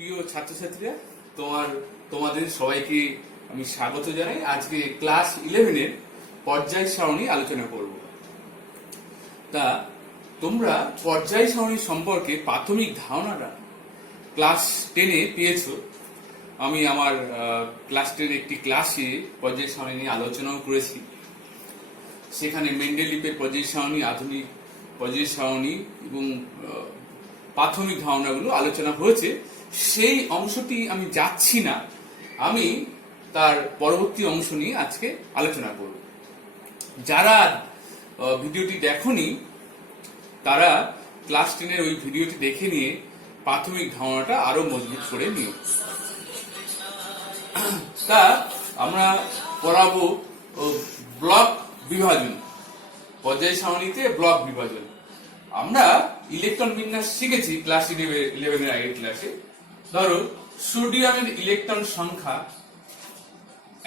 প্রিয় ছাত্রছাত্রীরা, তোমাদের সবাইকে আমি স্বাগত জানাই। আজকে ক্লাস 11 এর পর্যায় সারণী আলোচনা করব। তা তোমরা পর্যায় সারণী সম্পর্কে প্রাথমিক ধারণাটা ক্লাস 10 এ পেয়েছো। আমি আমার ক্লাস 10 একটি ক্লাসে পর্যায় সারণী নিয়ে আলোচনাও করেছি। সেখানে মেন্ডেলিপের পর্যায় সারণী, আধুনিক পর্যায় সারণী এবং প্রাথমিক ধারণাগুলো আলোচনা হয়েছে। সেই অংশটি আমি যাচ্ছি না, আমি তার পরবর্তী অংশ নিয়ে আজকে আলোচনা করব। যারা ভিডিওটি দেখোনি তারা ক্লাস 10 এর ওই ভিডিওটি দেখে নিয়ে প্রাথমিক ধারণাটা আরো মজবুত করে নিও। তা আমরা পড়াবো ব্লক বিভাজন, পর্যায় সারণীতে ব্লক বিভাজন। আমরা ইলেকট্রন বিন্যাস শিখেছি ক্লাস 11 এর আগের ক্লাসে। ধরো সোডিয়ামের ইলেকট্রন সংখ্যা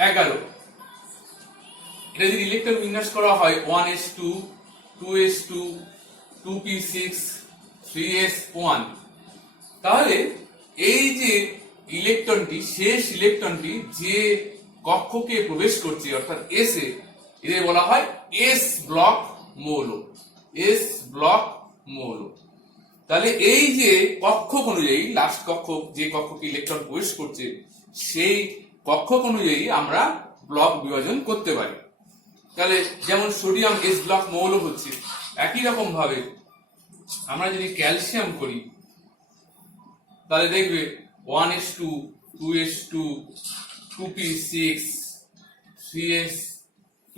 11। এটা যদি ইলেকট্রন বিন্যাস করা হয় 1s2 2s2 2p6 3s1, তাহলে এই যে ইলেকট্রনটি, শেষ ইলেকট্রনটি যে কক্ষকে প্রবেশ করছে অর্থাৎ এস এ, এদের বলা হয় এস ব্লক মৌল। এস ব্লক মৌল। তাহলে এই যে কক্ষক অনুযায়ী, লাস্ট কক্ষক যে কক্ষকে ইলেকট্রন প্রবেশ করছে সেই কক্ষক অনুযায়ী আমরা ব্লক বিভাজন করতে পারি। তাহলে যেমন সোডিয়াম এস ব্লক মৌল হচ্ছে, একই রকম ভাবে আমরা যদি ক্যালসিয়াম করি তাহলে দেখবে 1s2 2s2 2p6 3s2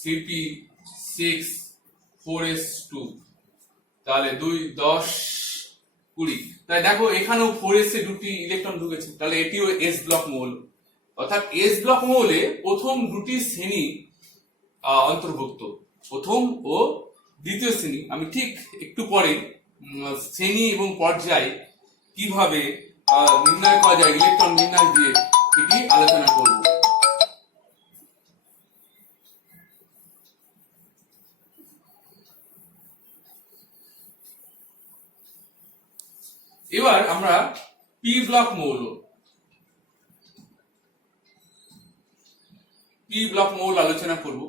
3p6 4s2, তাহলে 2 10 20। তাই দেখো এখানেও 4s এ দুটি ইলেকট্রন ঢুকেছে, তাহলে এটিও এস ব্লক মৌল। অর্থাৎ এস ব্লক মৌলে প্রথম দুটি শ্রেণী অন্তর্ভুক্ত, প্রথম ও দ্বিতীয় শ্রেণী। আমি ঠিক একটু পরে শ্রেণী এবং পর্যায় কিভাবে নির্ণয় করা যায় ইলেকট্রন বিন্যাস দিয়ে এটি আলোচনা করব। এবার আমরা পি ব্লক মৌল, পি ব্লক মৌল আলোচনা করব।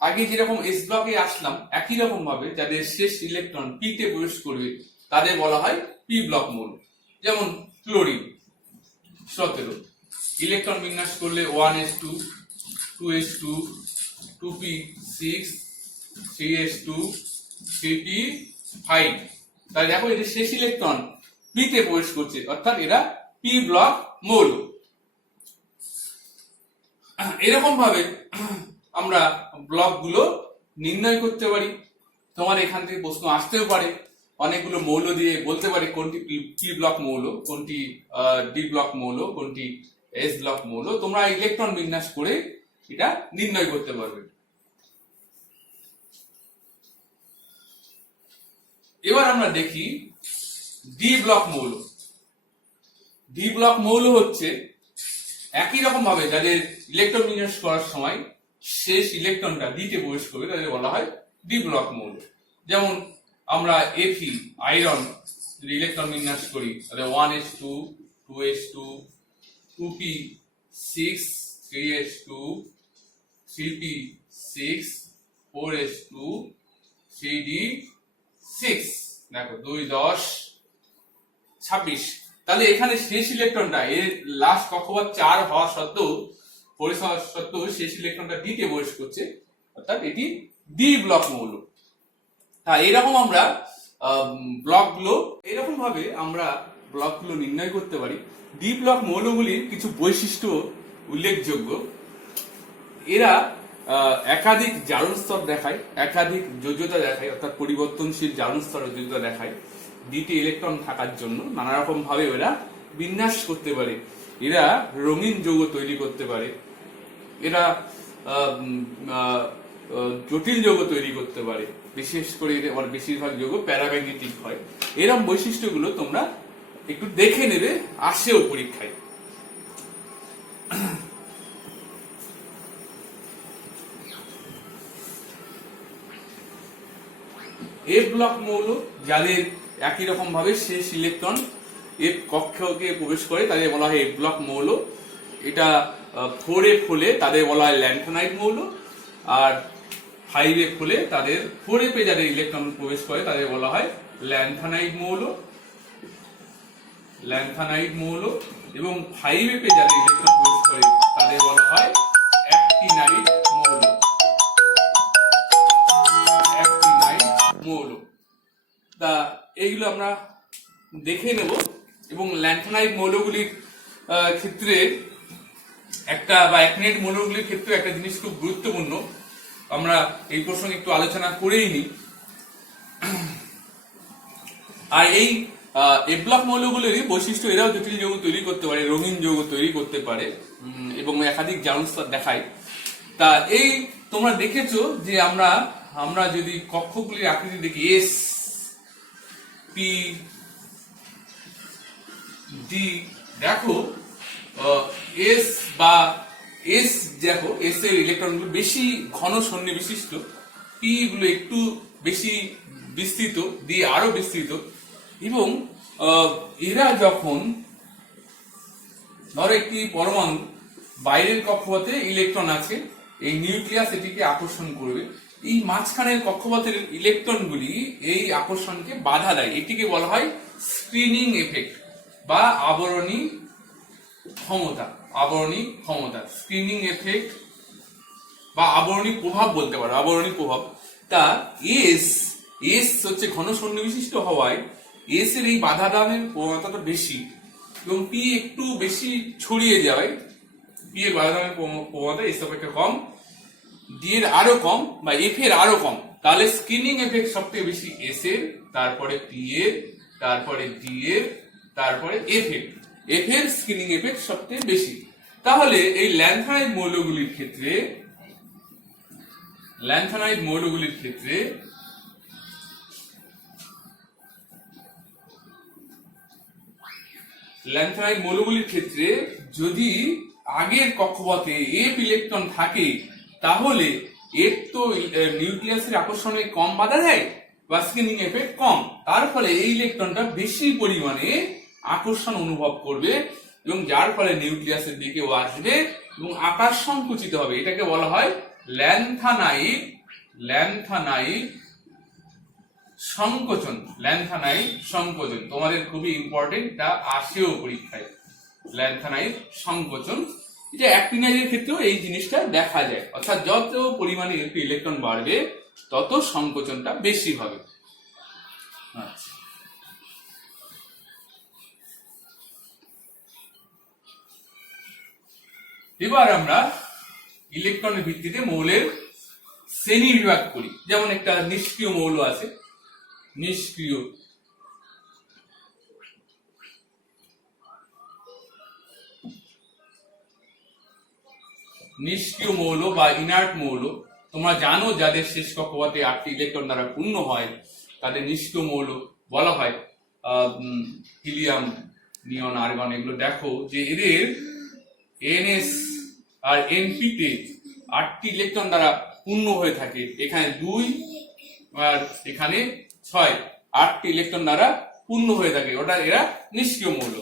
আগে যেরকম এস ব্লকে আসলাম, একই রকম ভাবে যাদের শেষ ইলেকট্রন পি তে প্রবেশ করবে তাদের বলা হয় পি ব্লক মৌল। যেমন ক্লোরিন 17, ইলেকট্রন বিন্যাস করলে 1s2 2s2 2p6 3s2 3p5। তাই দেখো এটা শেষ ইলেকট্রন পি তে প্রবেশ করছে, অর্থাৎ এরা পি ব্লক মৌল। এরকম ভাবে আমরা ব্লক গুলো নির্ণয় করতে পারি। তোমার এখান থেকে প্রশ্ন আসতেও পারে, অনেকগুলো মৌল দিয়ে বলতে পারে কোনটি পি ব্লক মৌল, কোনটি ডি ব্লক মৌল, কোনটি এস ব্লক মৌল। তোমরা ইলেকট্রন বিন্যাস করে এটা নির্ণয় করতে পারবে। এবার আমরা দেখি ডি ব্লক মৌল। ডি ব্লক মৌল হচ্ছে একই রকম ভাবে যাদের ইলেকট্রন বিন্যাস করার সময় শেষ ইলেকট্রনটা ডি তে প্রবেশ করবে তাদের বলা হয় ডি ব্লক মৌল। যেমন আমরা এফি আয়রন যদি ইলেকট্রন বিন্যাস করি তাহলে 1s2 2s2 2p6 3s2 3p6 4s2 3d6। দেখো 2 10 26। তাহলে এখানে শেষ ইলেকট্রনটা এর লাস্ট কক্ষপথ 4 হওয়া সত্ত্বেও, পরিসর সত্ত্বেও শেষ ইলেকট্রনটা ডি তে প্রবেশ করছে, অর্থাৎ এটি ডি ব্লক মৌল। হ্যাঁ, এরকম আমরা ব্লকগুলো এরকম ভাবে আমরা ব্লকগুলো নির্ণয় করতে পারি। ডি ব্লক মৌলগুলির কিছু বৈশিষ্ট্য উল্লেখযোগ্য। এরা একাধিক জারণ স্তর দেখায়, একাধিক যোজ্যতা দেখায়, অর্থাৎ পরিবর্তনশীল জারণ স্তর যোজ্যতা দেখায়। ডিতে ইলেকট্রন থাকার জন্য নানা রকম ভাবে এরা বিন্যাস করতে পারে। এরা রঙিন যৌগ তৈরি করতে পারে, এরা জটিল যৌগ তৈরি করতে পারে। বিশেষ করে বেশিরভাগ যৌগ প্যারাম্যাগনেটিক হয়। এরকম বৈশিষ্ট্যগুলো তোমরা একটু দেখে নেবে, আসেও পরীক্ষায়। এ ব্লক মৌল যাদের একই রকম ভাবে শেষ ইলেকট্রন এফ কক্ষকে প্রবেশ করে তাদের বলা হয় এফ ব্লক মৌল। এটা 4f হলে তাদের বলা হয় ল্যান্থানাইড মৌল, আর 5f হলে তাদের 4f এ যাদের ইলেকট্রন প্রবেশ করে তাদের বলা হয় ল্যান্থানাইড মৌল। ল্যান্থানাইড মৌল এবং 5f এ যাদের ইলেকট্রন প্রবেশ করে তাদের বলা হয় অ্যাক্টিনাইড মৌল। অ্যাক্টিনাইড মৌল। তা এইগুলো আমরা দেখে নেব। এবং ল্যান্থানাইড মৌলগুলির ক্ষেত্রে একটা বা অ্যাক্টিনাইড মৌলগুলির ক্ষেত্রে একটা জিনিস খুব গুরুত্বপূর্ণ, আমরা এই প্রসঙ্গে একটু আলোচনা করেই নিই। আর এই এফ ব্লক মৌলগুলির বৈশিষ্ট্য, এরাও জটিল যৌগ তৈরি করতে পারে, রঙিন যৌগ তৈরি করতে পারে এবং একাধিক জারণ দেখায়। তা এই তোমরা দেখেছো যে আমরা যদি কক্ষগুলির আকৃতি দেখি, এস পি ডি, দেখো এস বা এস, দেখো এস এর ইলেকট্রনগুলো বেশি ঘন সন্ধি বিশিষ্ট, পি গুলো একটু বেশি বিস্তৃত, ডি আরো বিস্তৃত। এবং এরা যখন ধরো একটি পরমাণু বাইরের কক্ষপথে ইলেকট্রন আছে, এই নিউক্লিয়াস এটিকে আকর্ষণ করবে, এই মাঝখানের কক্ষপথের ইলেকট্রনগুলি এই আকর্ষণকে বাধা দেয়, এটিকে বলা হয় স্ক্রিনিং এফেক্ট বা আবরণী ক্ষমতা। আবরণী ক্ষমতা, স্ক্রিনিং এফেক্ট বা আবরণী প্রভাব বলতে পারো, আবরণী প্রভাব। তা এস হচ্ছে ঘন সন্নিবিশিষ্ট হওয়ায় এস এর এই বাধা দানের প্রবণতাটা বেশি, এবং পি একটু বেশি ছড়িয়ে যাওয়ায় পি এর বাধা দানের প্রবণতা এস অপেক্ষা কম, ডি এর আরো কম বা এফ এর আরো কম। তাহলে স্ক্রিনিং এফেক্ট সবথেকে বেশি এস এর, তারপরে পি এর, তারপরে ডি এর, তারপরে এফ এর স্ক্রিনিং এফেক্ট সবথেকে বেশি। তাহলে এই ল্যান্থানাইড মৌলগুলির ক্ষেত্রে যদি আগের কক্ষপথে এফ ইলেকট্রন থাকে, তাহলে এফ তো নিউক্লিয়াসের আকর্ষণে কম বাধা দেয় বা স্ক্রিনিং এফেক্ট কম, তার ফলে এই ইলেকট্রনটা বেশি পরিমাণে আকর্ষণ অনুভব করবে এবং যার ফলে নিউক্লিয়াসের দিকে ও আসবে এবং আকার সংকুচিত হবে। এটাকে বলা হয় ল্যান্থানাইড সংকোচন। ল্যান্থানাইড সংকোচন তোমাদের খুবই ইম্পর্টেন্ট, এটা আসেও পরীক্ষায়। ল্যান্থানাইড সংকোচন, এটা অ্যাক্টিনাইডের ক্ষেত্রেও এই জিনিসটা দেখা যায়, অর্থাৎ যত পরিমাণে ইলেকট্রন বাড়বে তত সংকোচনটা বেশি হবে। আচ্ছা, এবার আমরা ইলেকট্রনের ভিত্তিতে মৌলের শ্রেণী বিভাগ করি। যেমন একটা নিষ্ক্রিয় মৌল আছে, নিষ্ক্রিয় মৌল বা ইনার্ট মৌল। তোমরা জানো যাদের শেষ কক্ষপথে 8টি ইলেকট্রন দ্বারা পূর্ণ হয় তাদের নিষ্ক্রিয় মৌল বলা হয়। হিলিয়াম, নিয়ন, আর্গন, এগুলো দেখো যে এদের এনএস আর এনপি তে 8টি ইলেকট্রন দ্বারা পূর্ণ হয়ে থাকে। এখানে 2 আর এখানে 6, 8টি ইলেকট্রন দ্বারা পূর্ণ হয়ে থাকে, ওটা এরা নিষ্ক্রিয় মৌল।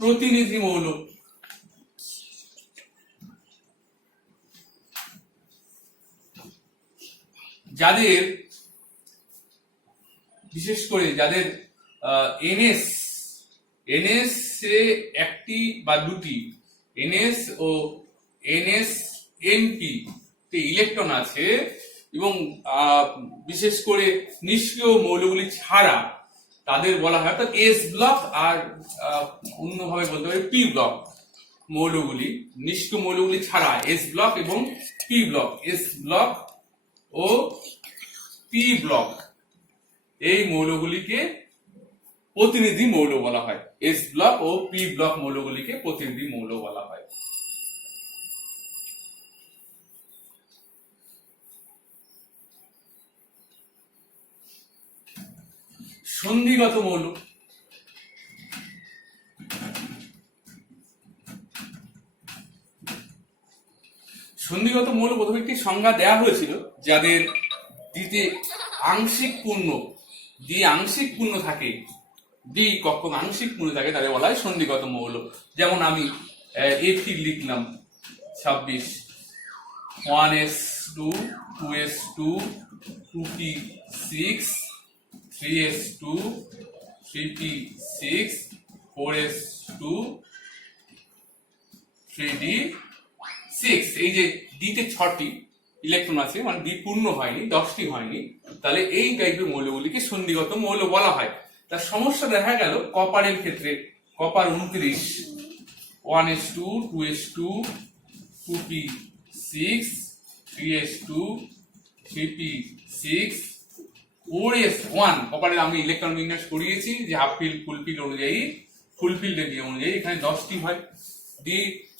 প্রতিনিধি মৌল, যাদের বিশেষ করে যাদের এনএস এ একটি বা দুটি এনএস ও এনএসএনপি তে ইলেকট্রন আছে এবং বিশেষ করে নিষ্ক্রিয় মৌলগুলি ছাড়া তাদের বলা হয়, অর্থাৎ এস ব্লক আর অন্যভাবে বলতে পারি পি ব্লক মৌলগুলি, নিষ্ক্রিয় মৌলগুলি ছাড়া এস ব্লক এবং পি ব্লক, এস ব্লক ও পি ব্লক, এই মৌলগুলিকে প্রতিনিধি মৌল বলা হয়। এস ব্লক ও পি ব্লক মৌলগুলিকে প্রতিনিধি মৌল বলা হয়। সন্ধিগত মৌল, সন্ধিগত মৌল প্রথমে একটি সংজ্ঞা দেওয়া হয়েছিল, যাদের আংশিক পূর্ণ, ডি আংশিক পূর্ণ থাকে, ডি কখন আংশিক পূর্ণ থাকে তাহলে বলা হয় সন্ধিগত মৌল। যেমন আমি এটি লিখলাম 26, 1s2, 2s2, 2p6, 3s2, 3p6, 4s2, 3d6। এই যে ডিতে 6টি ইলেকট্রন আছে, মানে ডি পূর্ণ হয়নি, 10টি হয়নি, তাহলে এই টাইপের মৌলগুলিকে সন্ধিগত মৌল বলা হয়। তার সমস্যা দেখা গেল কপারের ক্ষেত্রে, copper 29, 1s2, 2s2, 2p6, 3s2, 3p6, 4s1। কপারের আমি ইলেকট্রন বিন্যাস করিয়েছি যে হাফ ফিল্ড ফুল ফিল্ড অনুযায়ী, ফুল ফিল্ডের নিয়ম অনুযায়ী এখানে 10টি হয়, ডি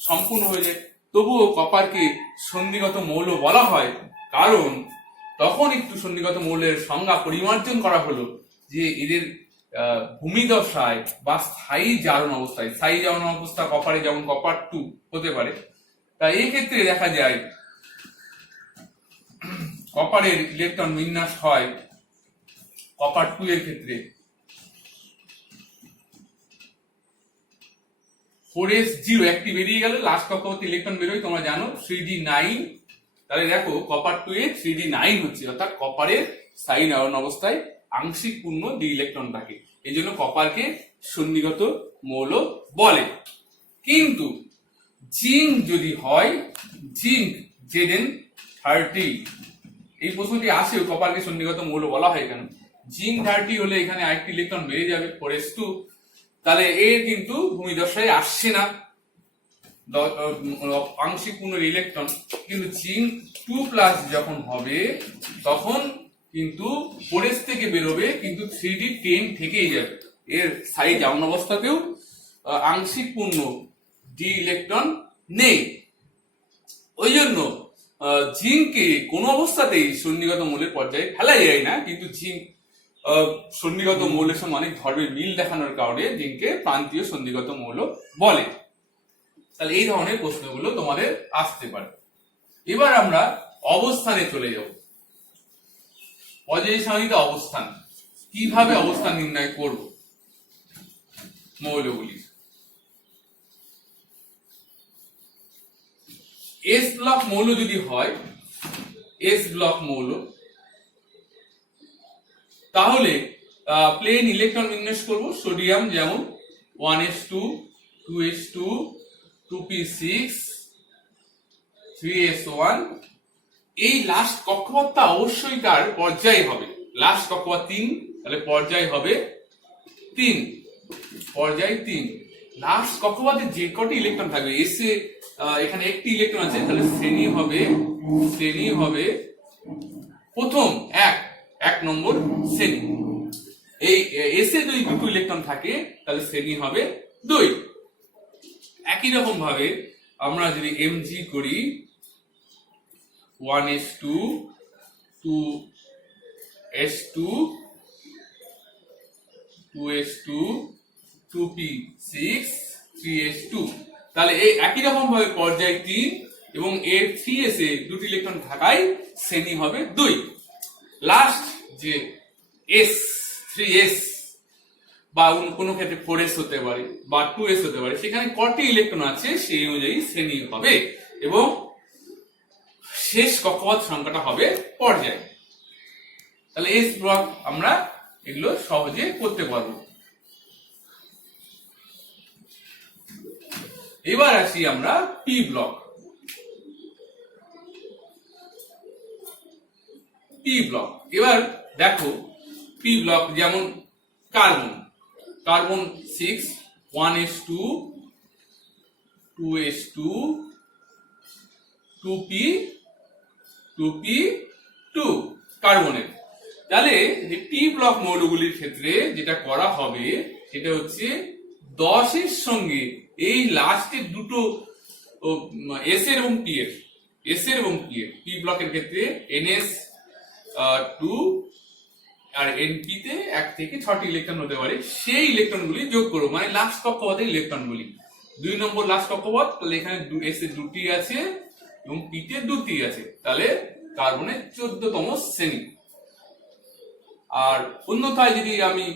সম্পূর্ণ হয়ে যায়। তবুও কপারকে সন্ধিগত মৌল বলা হয়, কারণ তখন একটু সন্ধিগত মৌলের সংজ্ঞা পরিমার্জন করা হলো যে এদের ভূমিদশায় বা স্থায়ী জারণ অবস্থায়, স্থায়ী জারণ অবস্থা কপারে যেমন কপার 2 হতে পারে, তাই এই ক্ষেত্রে দেখা যায় কপারের ইলেকট্রন বিন্যাস হয় কপার 2 এর ক্ষেত্রে 4s0, একটি বেরিয়ে গেল, লাস্ট কক্ষপথে ইলেকট্রন বেরোয় তোমরা জানো 3d9। তাহলে দেখো কপার 2 এ 3d9 হচ্ছে, অর্থাৎ কপারের স্থায়ী জারণ অবস্থায় আংশিক পূর্ণ ডি ইলেকট্রন থাকে, এই জন্য কপারকে সন্ধিগত মৌল বলে। কিন্তু জিঙ্ক যদি হয়, জিঙ্ক Zn30, এই প্রশ্নটি আসে কপারকে সন্ধিগত মৌল বলা হয় কেন। জিঙ্ক 30 হলে এখানে আরেকটি ইলেকট্রন বেড়ে যাবে 4s2, তাহলে এর কিন্তু ভূমিদশায় আসছে না আংশিক পূর্ণ ইলেকট্রন, কিন্তু জিঙ্ক 2+ যখন হবে তখন কিন্তু 4s থেকে বেরোবে, কিন্তু 3d10 থেকেই যাবে, এর স্থায়ী জারণ অবস্থাতেও আংশিক পূর্ণ ডি ইলেকট্রন নেই। ওই জন্য জিঙ্ককে কোনো অবস্থাতেই সন্ধিগত মৌলের পর্যায়ে ফেলা যায় না, কিন্তু জিঙ্ক সন্ধিগত মৌলের সঙ্গে অনেক ধর্মের মিল দেখানোর কারণে জিঙ্ককে প্রান্তীয় সন্ধিগত মৌল বলে। তাহলে এই ধরনের প্রশ্নগুলো তোমাদের আসতে পারে। এবার আমরা অবস্থানে চলে যাব। পর্যায় সারণীতে অবস্থান, কিভাবে অবস্থান নির্ণয় করব মৌলগুলির। এস ব্লক মৌল যদি হয়, এস ব্লক মৌল, তাহলে প্লেন ইলেকট্রন বিন্যাস করব। সোডিয়াম যেমন 1s2, 2s2, 2p6, 3s1। এই লাস্ট কক্ষপথটা অবশ্যই তার পর্যায় হবে, লাস্ট কক্ষপথ 3, তাহলে পর্যায় হবে 3, পর্যায় 3। লাস্ট কক্ষপথে যে কটি ইলেকট্রন থাকবে, এসে এখানে একটি ইলেকট্রন আছে, তাহলে শ্রেণী হবে প্রথম 1 নম্বর শ্রেণী। এই এসে যদি দুটো ইলেকট্রন থাকে তাহলে শ্রেণী হবে 2। একই রকম ভাবে আমরা যদি এমজি করি 1s2, 2s2, 2s2, 2p6, 3s2, তাহলে এই একই রকম ভাবে পর্যায় 3 এবং এর 3s এ দুটি ইলেকট্রন থাকায় শ্রেণী হবে 2। লাস্ট যে s 3s বা কোনো ক্ষেত্রে 4s হতে পারে বা 2s হতে পারে, সেখানে কটি ইলেকট্রন আছে সেই অনুযায়ী শ্রেণী হবে এবং শেষ কক্ষপথ সংখ্যাটা হবে পর্যায়। তাহলে এস ব্লক আমরা এগুলো সহজে করতে পারবো। এবার আসি আমরা পি ব্লক। পি ব্লক, এবার দেখো পি ব্লক যেমন কার্বন 6, 1s2, 2s2, 2p2 কার্বনের। তাহলে পি ব্লক মৌলগুলির ক্ষেত্রে যেটা করা হবে সেটা হচ্ছে 10 এর সঙ্গে এই লাস্টের দুটো এস এর এবং পি এর, পি ব্লকের ক্ষেত্রে ns2 আর এনপি তে 1 থেকে 6টি ইলেকট্রন হতে পারে, সেই ইলেকট্রনগুলি যোগ করব, মানে লাস্ট কক্ষপথের ইলেকট্রনগুলি। 2 নম্বর লাস্ট কক্ষপথ, তাহলে এখানে এস এ 2টি আছে এবং পি তে 2টি আছে, তাহলে কার্বনের 14তম শ্রেণী। আর অন্যথায় যদি আমি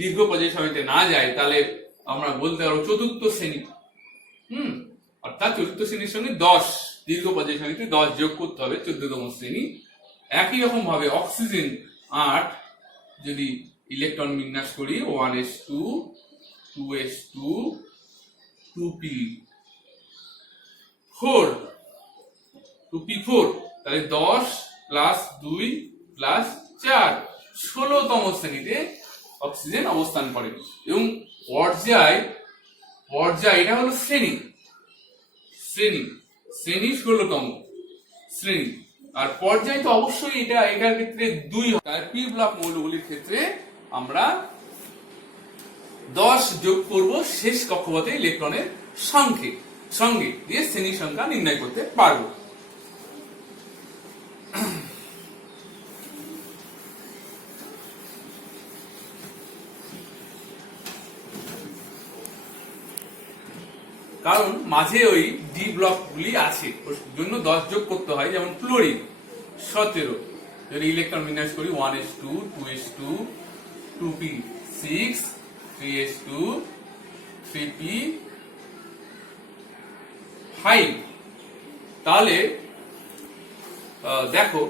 দীর্ঘ পর্যায় সারণীতে না যাই, তাহলে আমরা বলতে পারবো চতুর্থ শ্রেণী। অর্থাৎ চতুর্থ শ্রেণীর সঙ্গে 10 দীর্ঘ পর্যায় সারণীতে 10 যোগ করতে হবে 14তম শ্রেণী। একই রকম ভাবে অক্সিজেন 8 যদি ইলেকট্রন বিন্যাস করি 1s2 2s2 2p4 2p4, তাহলে 10 প্লাস 2 প্লাস 4 16তম শ্রেণীতে অক্সিজেন অবস্থান করে। এবং পর্যায় এটা হলো শ্রেণী 16তম শ্রেণী। আর পর্যায় তো অবশ্যই এটার ক্ষেত্রে 2 হয়। পি ব্লক মৌলগুলির ক্ষেত্রে আমরা 10 যোগ করব শেষ কক্ষপথে ইলেকট্রনের সঙ্গে দিয়ে শ্রেণী সংখ্যা নির্ণয় করতে পারবো। কারণ মাঝে ওই ডি ব্লক গুলি আছে, ওর জন্য 10 যোগ করতে হয়। যেমন ফ্লোরিন 17, যদি ইলেকট্রন বিন্যাস করি 1s2 2s2 2p6 3s2 3p5। তাহলে দেখো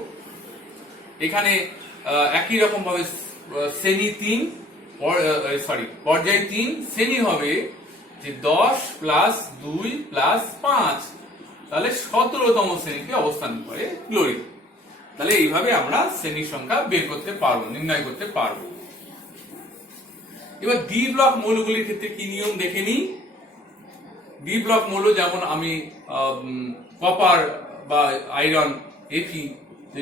এখানে একই রকম ভাবে শ্রেণী 3 পর্যায় 3 শ্রেণী হবে যে 10 প্লাস 2 প্লাস 5, তাহলে 17তম শ্রেণীতে অবস্থান করে ক্লোরিন। তাহলে এইভাবে আমরা শ্রেণীর সংখ্যা বের করতে পারবো, নির্ণয় করতে পারবো। এবার ডি ব্লক মৌলগুলির ক্ষেত্রে কি নিয়ম দেখে নিই। ডি ব্লক মৌল যেমন আমি কপার বা আয়রন Fe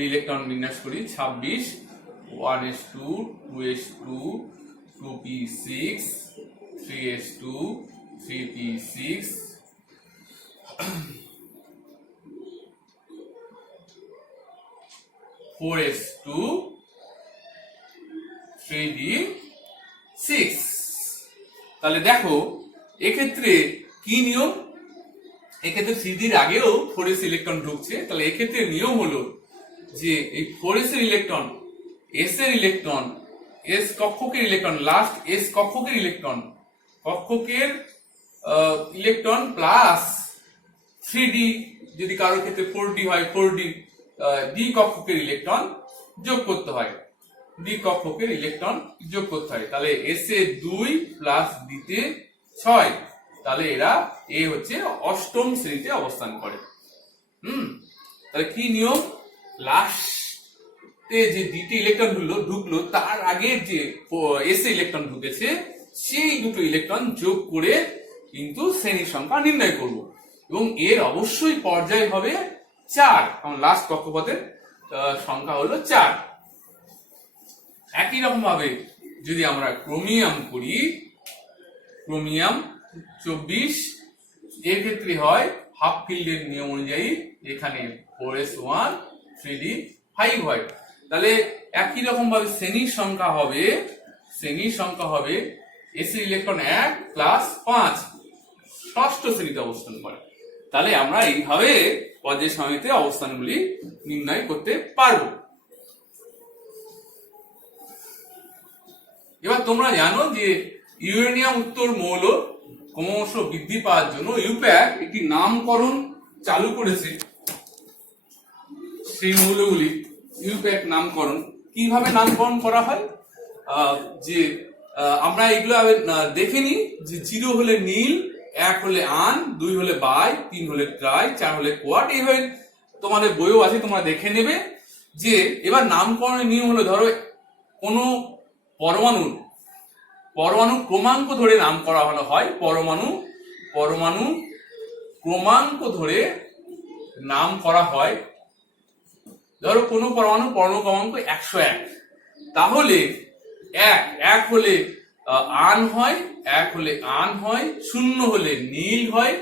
ইলেকট্রন বিন্যাস করি 26 1s2 2s2 2p6 3s2 3p6 4s2 3d6। তাহলে দেখো এক্ষেত্রে কি নিয়ম, এক্ষেত্রে 3d এর আগেও 4s ইলেকট্রন ঢুকছে। তাহলে এক্ষেত্রে নিয়ম হলো যে এই 4s এর ইলেকট্রন s এর ইলেকট্রন s কক্ষকের ইলেকট্রন লাস্ট s কক্ষকের ইলেকট্রন প্লাস 3d, যদি কারোর ক্ষেত্রে 4d হয় 4d d কক্ষকের ইলেকট্রন যোগ করতে হয়, তাহলে s এ 2 প্লাস d তে 6, তাহলে এরা এ হচ্ছে অষ্টম শ্রেণীতে অবস্থান করে। তাহলে কি নিয়ম, লাস্টে যে ডিটি ইলেকট্রন ঢুকলো তার আগে যে এস এ ইলেকট্রন ঢুকেছে সেই দুটো ইলেকট্রন যোগ করে কিন্তু শ্রেণীর সংখ্যা নির্ণয় করব। এবং এর অবশ্যই পর্যায় হবে 4, কারণ লাস্ট কক্ষপথের সংখ্যা হলো 4। একই রকম ভাবে যদি আমরা ক্রোমিয়াম করি, ক্রোমিয়াম 24, এর ক্ষেত্রে হয় হাফ ফিল্ডের নিয়ম অনুযায়ী এখানে 4s1 3d5 হয়। তাহলে একই রকম ভাবে শ্রেণীর সংখ্যা হবে s এর ইলেকট্রন 1 প্লাস 5, ষষ্ঠ শ্রেণীতে অবস্থান করে। তাহলে আমরা এইভাবে পর্যায় সারণীতে অবস্থানগুলি নির্ণয় করতে পারবো। এবার তোমরা জানো যে ইউরেনিয়াম উত্তর মৌল ক্রমশ বৃদ্ধি পাওয়ার জন্য ইউপ্যাক একটি নামকরণ চালু করেছে। সেই মৌলগুলি ইউপ্যাক নামকরণ কিভাবে নামকরণ করা হয়, যে আমরা এগুলো দেখে নিই। যে 0 হলে নীল, 1 হলে আন, 2 হলে বাই, 3 হলে ট্রাই, 4 হলে কোয়াট। এইভাবে তোমাদের বইও আছে, তোমরা দেখে নেবে। যে এবার নামকরণের নিয়ম হলো, ধরো কোনো পরমাণু ক্রমাঙ্ক ধরে নাম করা হয়, পরমাণু ক্রমাঙ্ক ধরে নাম করা হয়। ধরো কোনো পরমাণু ক্রমাঙ্ক 101, তাহলে 1 হলে আন হয়, 1 হলে আন হয়, 0 হলে নীল হয়,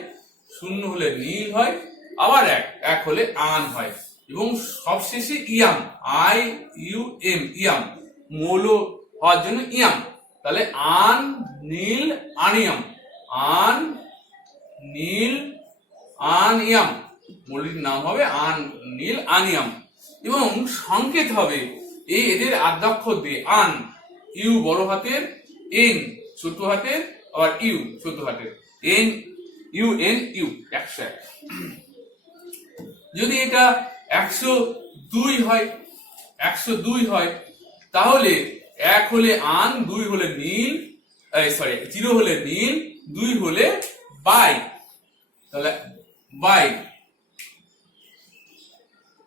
আবার 1 হলে আন হয়, এবং সবশেষে ইয়াম ইয়াম মৌল হওয়ার জন্য ইয়াম। তাহলে আন নীল আনিয়াম, আন নীল আনিয়াম, মৌলটির নাম হবে আন নীল আনিয়াম। এবং সংকেত হবে এই এদের আদ্যাক্ষর দিয়ে আন, ইউ বড় হাতের, এন ছোট হাতের, আবার ইউ ছোট হাতের, এন ইউ, 101। যদি এটা 102 হয়, 102 হয়, তাহলে 1 হলে আন, 2 হলে নীল, সরি 0 হলে নীল, 2 হলে বাই, তাহলে বাই,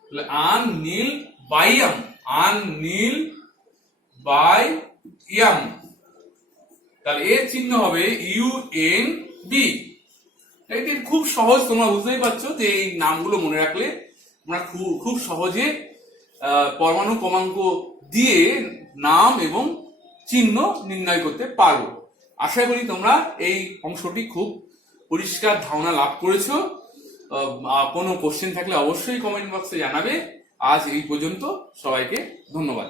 তাহলে আন নীল বাইয়াম, আন নীল বাই ইয়াম, তাহলে এর চিহ্ন হবে UNB। এটি খুব সহজ, তোমরা বুঝতেই পারছো যে এই নামগুলো মনে রাখলে আমরা খুব সহজে পরমাণু ক্রমাঙ্ক দিয়ে নাম এবং চিহ্ন নির্ণয় করতে পারবো। আশা করি তোমরা এই অংশটি খুব পরিষ্কার ধারণা লাভ করেছো। কোনো কোশ্চেন থাকলে অবশ্যই কমেন্ট বক্সে জানাবে। আজ এই পর্যন্ত, সবাইকে ধন্যবাদ।